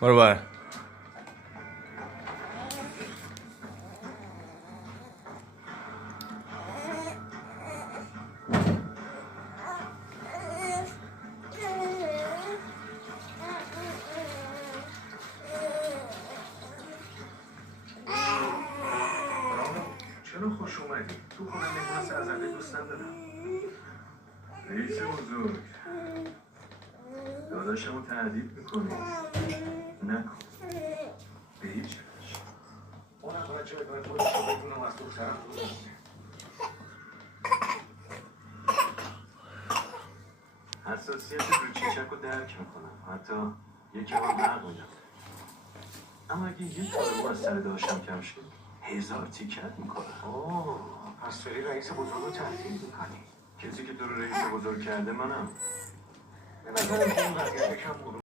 برو بر. چرا خوش اومدی؟ تو خودم مهمان سرزنده دوست ندارم. رئیس بزرگ داداشمو تهدید میکنی؟ نکن. به هیچ وجه. اونم باید جای باید خودش رو بدونم از دخترم دورم. حساسیت رو چیچک رو درک میکنم. حتی یکی هم حق میدم. اما اگه یک کارو از سر داشتم کم شد 1000 تیکت میکنه. اوه، پس داری رئیس بزرگ رو تحقیل میکنی. کسی که تو رو رئیس بزرگ کرده منم. به نظرم که این وضعیت کم